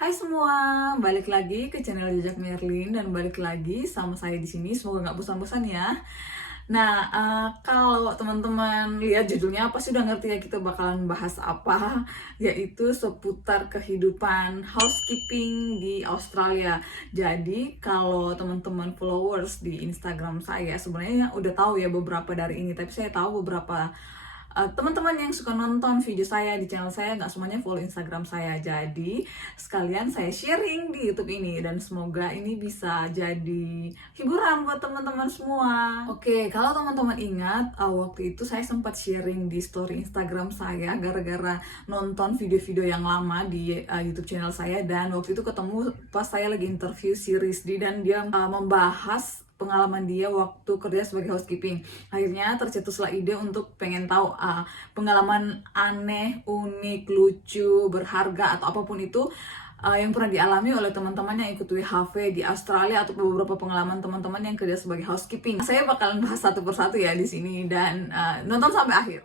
Hai semua, balik lagi ke channel Jejak Merlin dan balik lagi sama saya di sini. Semoga nggak bosan-bosan ya. Nah, kalau teman-teman lihat judulnya pasti udah ngerti ya kita bakalan bahas apa, yaitu seputar kehidupan housekeeping di Australia. Jadi, kalau teman-teman followers di Instagram saya sebenarnya udah tahu ya beberapa dari ini, tapi saya tahu beberapa teman-teman yang suka nonton video saya di channel saya nggak semuanya follow Instagram saya, jadi sekalian saya sharing di YouTube ini dan semoga ini bisa jadi hiburan buat teman-teman semua. Oke, kalau teman-teman ingat waktu itu saya sempat sharing di story Instagram saya gara-gara nonton video-video yang lama di YouTube channel saya, dan waktu itu ketemu pas saya lagi interview si Rizdi dan dia membahas pengalaman dia waktu kerja sebagai housekeeping. Akhirnya tercetuslah ide untuk pengen tahu pengalaman aneh, unik, lucu, berharga atau apapun itu yang pernah dialami oleh teman-teman yang ikut WHV di Australia atau beberapa pengalaman teman-teman yang kerja sebagai housekeeping. Saya bakalan bahas satu persatu ya di sini dan nonton sampai akhir.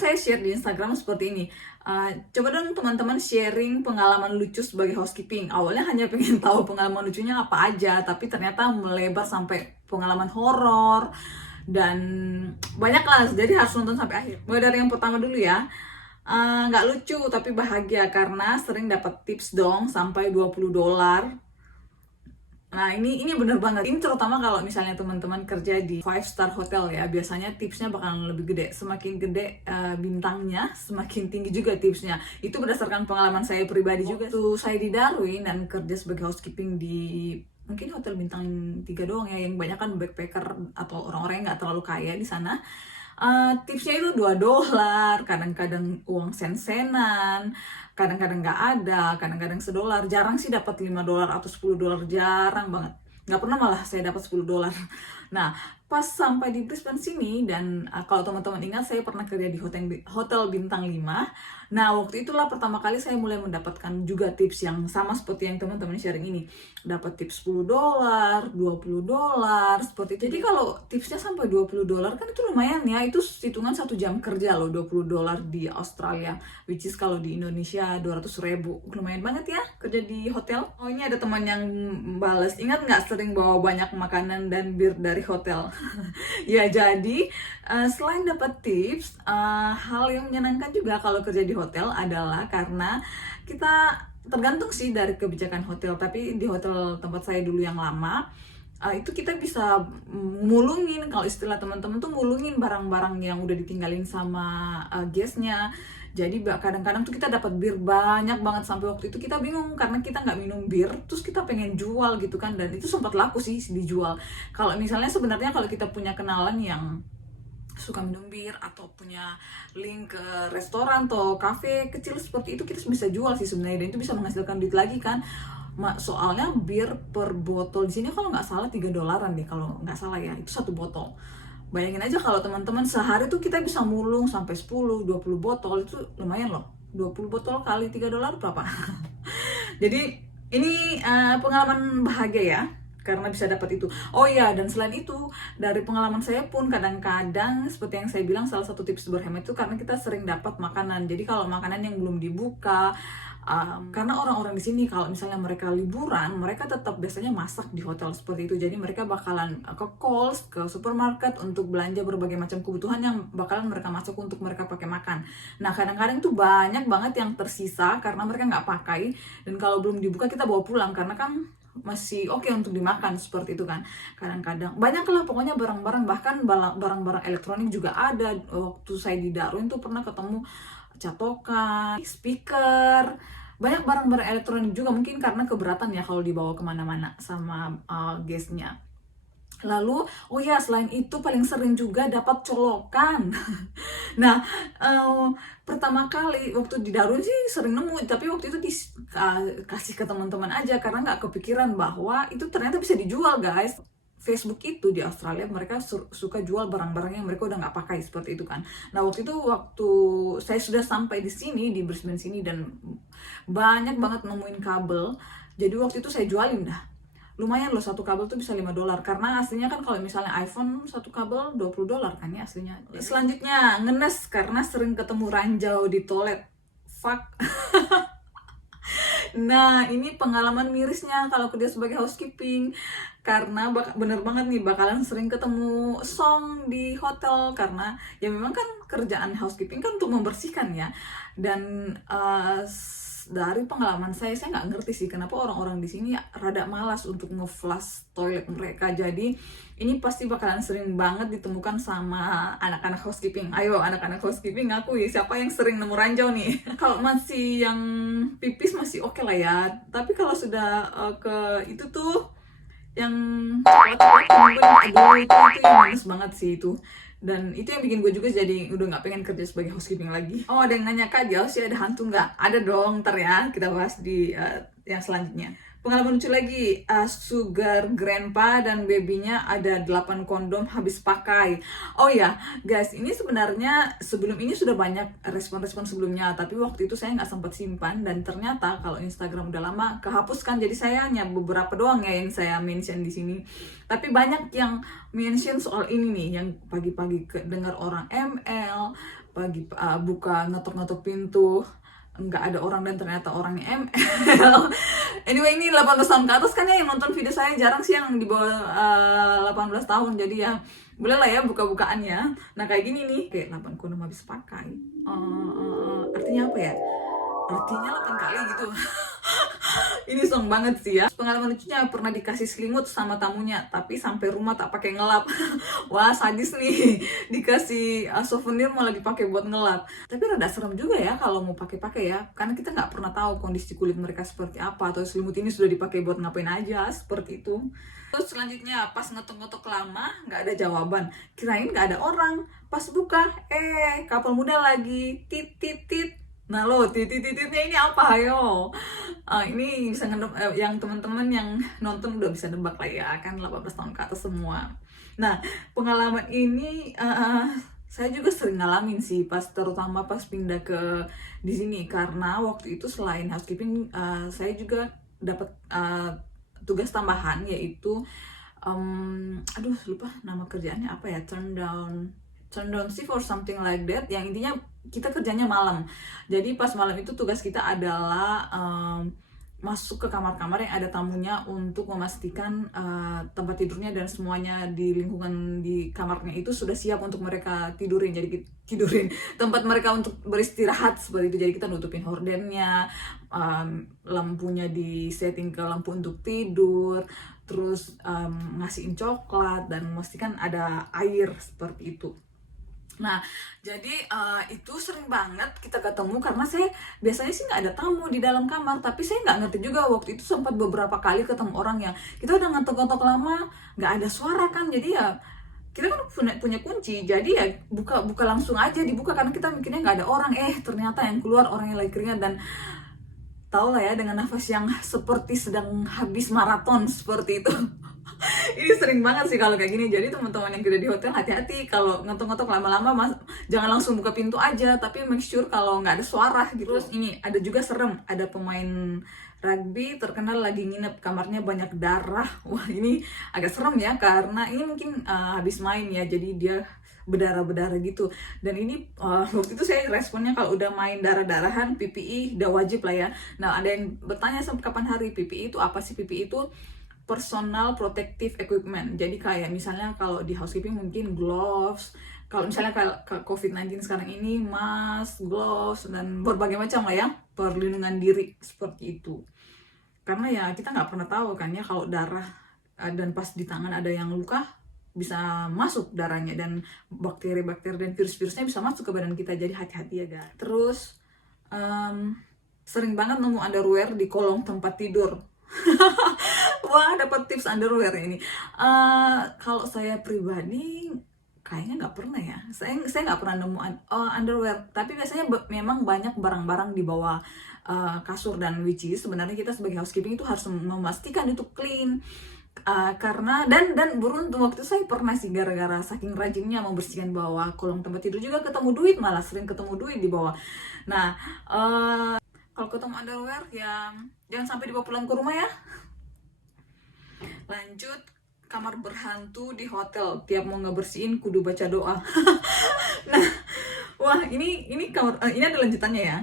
Saya share di Instagram seperti ini. Coba dong teman-teman sharing pengalaman lucu sebagai housekeeping. Awalnya hanya pengen tahu pengalaman lucunya apa aja, tapi ternyata melebar sampai pengalaman horor dan banyak lah. Jadi harus nonton sampai akhir. Mulai dari yang pertama dulu ya. Nggak lucu tapi bahagia karena sering dapat tips dong sampai $20. Nah, ini bener banget. Ini terutama kalau misalnya teman-teman kerja di 5-star hotel ya, biasanya tipsnya bakalan lebih gede. Semakin gede bintangnya, semakin tinggi juga tipsnya. Itu berdasarkan pengalaman saya pribadi juga. Waktu saya di Darwin dan kerja sebagai housekeeping di mungkin hotel bintang 3 doang ya, yang banyak kan backpacker atau orang-orang yang nggak terlalu kaya di sana. Tipsnya itu $2, kadang-kadang uang sen-senan, kadang-kadang nggak ada, kadang-kadang $1. Jarang sih dapat $5 atau $10, jarang banget. Nggak pernah malah saya dapat $10. Nah, pas sampai di Brisbane sini dan kalau teman-teman ingat saya pernah kerja di hotel bintang 5. Nah, waktu itulah pertama kali saya mulai mendapatkan juga tips yang sama seperti yang teman-teman sharing ini. Dapat tips $10, $20, seperti itu. Jadi kalau tipsnya sampai $20 kan itu lumayan ya. Itu hitungan 1 jam kerja loh, $20 di Australia. Which is kalau di Indonesia 200.000. Lumayan banget ya kerja di hotel. Oh, ini ada teman yang balas. Ingat nggak sering bawa banyak makanan dan bir dari hotel? Ya, jadi selain dapat tips, hal yang menyenangkan juga kalau kerja di hotel adalah karena kita tergantung sih dari kebijakan hotel, tapi di hotel tempat saya dulu yang lama itu kita bisa mulungin, kalau istilah teman-teman tuh mulungin barang-barang yang udah ditinggalin sama guestnya. Jadi kadang-kadang tuh kita dapat bir banyak banget sampai waktu itu kita bingung karena kita nggak minum bir, terus kita pengen jual gitu kan, dan itu sempat laku sih dijual. Kalau misalnya sebenarnya kalau kita punya kenalan yang suka minum bir atau punya link ke restoran atau kafe kecil seperti itu, kita bisa jual sih sebenarnya, dan itu bisa menghasilkan duit lagi kan. Soalnya bir per botol di sini kalau nggak salah $3 deh, kalau nggak salah ya, itu satu botol. Bayangin aja kalau teman-teman sehari tuh kita bisa mulung sampai 10-20 botol, itu lumayan loh. 20 botol kali $3 berapa? Jadi ini pengalaman bahagia ya, karena bisa dapat itu. Oh iya, dan selain itu dari pengalaman saya pun kadang-kadang seperti yang saya bilang, salah satu tips berhemat itu karena kita sering dapat makanan. Jadi kalau makanan yang belum dibuka, karena orang-orang di sini kalau misalnya mereka liburan, mereka tetap biasanya masak di hotel seperti itu. Jadi mereka bakalan ke Coles, ke supermarket untuk belanja berbagai macam kebutuhan yang bakalan mereka masak untuk mereka pakai makan. Nah, kadang-kadang tuh banyak banget yang tersisa karena mereka nggak pakai, dan kalau belum dibuka kita bawa pulang karena kan masih oke untuk dimakan seperti itu kan. Kadang-kadang banyak lah pokoknya barang-barang, bahkan barang-barang elektronik juga ada. Waktu saya di Darwin tuh pernah ketemu catokan, speaker, banyak barang-barang elektronik juga, mungkin karena keberatan ya kalau dibawa kemana-mana sama guestnya. Lalu, oh ya, selain itu paling sering juga dapat colokan. Nah, pertama kali waktu di Darwin sih sering nemu, tapi waktu itu kasih ke teman-teman aja karena nggak kepikiran bahwa itu ternyata bisa dijual, guys. Facebook itu di Australia mereka suka jual barang-barang yang mereka udah nggak pakai seperti itu kan. Nah, waktu saya sudah sampai di sini di Brisbane sini dan banyak banget nemuin kabel, jadi waktu itu saya jualin dah. lumayan loh, satu kabel tuh bisa $5, karena aslinya kan kalau misalnya iPhone satu kabel $20 kan ya aslinya. Selanjutnya ngenes karena sering ketemu ranjau di toilet. Fuck. Nah, ini pengalaman mirisnya kalau kerja sebagai housekeeping. Karena bener banget nih, bakalan sering ketemu song di hotel. Karena ya memang kan kerjaan housekeeping kan untuk membersihkan ya. Dan dari pengalaman saya nggak ngerti sih kenapa orang-orang di sini rada malas untuk nge-flush toilet mereka. Jadi ini pasti bakalan sering banget ditemukan sama anak-anak housekeeping. Ayo anak-anak housekeeping ngakui siapa yang sering nemu ranjau nih. Kalau masih yang pipis masih oke lah ya. Tapi kalau sudah ke itu tuh yang aduh, itu yang males banget sih itu. Dan itu yang bikin gue juga jadi udah nggak pengen kerja sebagai housekeeping lagi. Oh, ada yang nanya, Kak, di Aussie ada hantu nggak? Ada dong, ntar ya kita bahas di yang selanjutnya. Pengalaman lucu lagi, Sugar Grandpa dan babynya ada 8 kondom habis pakai. Oh ya, guys, ini sebenarnya sebelum ini sudah banyak respon-respon sebelumnya, tapi waktu itu saya nggak sempat simpan, dan ternyata kalau Instagram udah lama kehapuskan, jadi saya hanya beberapa doang ya yang saya mention di sini. Tapi banyak yang mention soal ini nih, yang pagi-pagi dengar orang ML, pagi buka ngetok-ngetok pintu, nggak ada orang dan ternyata orangnya ML. Anyway, ini 18 tahun ke atas kan ya yang nonton video saya, jarang sih yang di bawah 18 tahun, jadi ya boleh lah ya buka-bukaannya. Nah kayak gini nih, kayak 8 kondom habis pakai. Artinya apa ya? Artinya 8 kali gitu. Ini song banget sih ya. Pengalaman lucunya, pernah dikasih selimut sama tamunya, tapi sampai rumah tak pakai ngelap. Wah, sadis nih. Dikasih souvenir malah dipakai buat ngelap. Tapi rada serem juga ya kalau mau pakai-pakai ya, karena kita nggak pernah tahu kondisi kulit mereka seperti apa, atau selimut ini sudah dipakai buat ngapain aja, seperti itu. Terus selanjutnya, pas ngetok-ngetok lama nggak ada jawaban, kirain nggak ada orang. Pas buka, couple muda lagi, tit tit tit. Nah lo, titit-tititnya ini apa, ayo? Ini bisa yang teman-teman yang nonton udah bisa nebak lah ya, kan 18 tahun ke atas semua. Nah, pengalaman ini saya juga sering ngalamin sih, terutama pas pindah ke di sini, karena waktu itu selain housekeeping, saya juga dapat tugas tambahan, yaitu aduh lupa nama kerjaannya apa ya, turn down shift or something like that, yang intinya kita kerjanya malam. Jadi pas malam itu tugas kita adalah masuk ke kamar-kamar yang ada tamunya untuk memastikan tempat tidurnya dan semuanya di lingkungan di kamarnya itu sudah siap untuk mereka tidurin. Jadi tidurin tempat mereka untuk beristirahat seperti itu. Jadi kita nutupin hordennya, lampunya di setting ke lampu untuk tidur, terus ngasihin coklat dan memastikan ada air seperti itu. Nah, jadi itu sering banget kita ketemu, karena saya biasanya sih nggak ada tamu di dalam kamar, tapi saya nggak ngerti juga, waktu itu sempat beberapa kali ketemu orang yang kita udah ngetok-ngetok lama nggak ada suara kan, jadi ya kita kan punya kunci, jadi ya buka langsung aja, dibuka karena kita mikirnya nggak ada orang, ternyata yang keluar orang yang lagi keringat. Dan tau lah ya, dengan nafas yang seperti sedang habis maraton seperti itu. Ini sering banget sih kalau kayak gini. Jadi teman-teman yang kerja di hotel, hati-hati kalau ngetok-ngetok lama-lama, jangan langsung buka pintu aja, tapi make sure kalau nggak ada suara gitu. Terus ini ada juga serem, ada pemain rugby terkenal lagi nginep, kamarnya banyak darah. Wah, ini agak serem ya, karena ini mungkin habis main ya, jadi dia berdarah-berdarah gitu. Dan ini waktu itu saya responnya, kalau udah main darah-darahan, PPE udah wajib lah ya. Nah, ada yang bertanya sampai kapan hari. PPE itu apa sih? PPE itu personal protective equipment. Jadi kayak misalnya kalau di housekeeping mungkin gloves, kalau misalnya kayak COVID-19 sekarang ini, mask, gloves, dan berbagai macam lah ya, perlindungan diri seperti itu. Karena ya kita nggak pernah tahu kan ya, kalau darah dan pas di tangan ada yang luka, bisa masuk darahnya, dan bakteri-bakteri dan virus-virusnya bisa masuk ke badan kita, jadi hati-hati ya guys. Terus sering banget nemu underwear di kolong tempat tidur. Wah, dapat tips underwear ini. Kalau saya pribadi kayaknya nggak pernah ya. Saya nggak pernah nemu underwear. Tapi biasanya memang banyak barang-barang di bawah kasur, dan which is sebenarnya kita sebagai housekeeping itu harus memastikan itu clean. Karena dan beruntung waktu itu saya pernah sih, gara-gara saking rajinnya membersihkan bawah kolong tempat tidur, juga ketemu duit, malah sering ketemu duit di bawah. Nah, kalau ketemu underwear ya jangan sampai dibawa pulang ke rumah ya. Lanjut, kamar berhantu di hotel. Tiap mau ngebersihin kudu baca doa. Nah, wah ini kamar ini ada lanjutannya ya.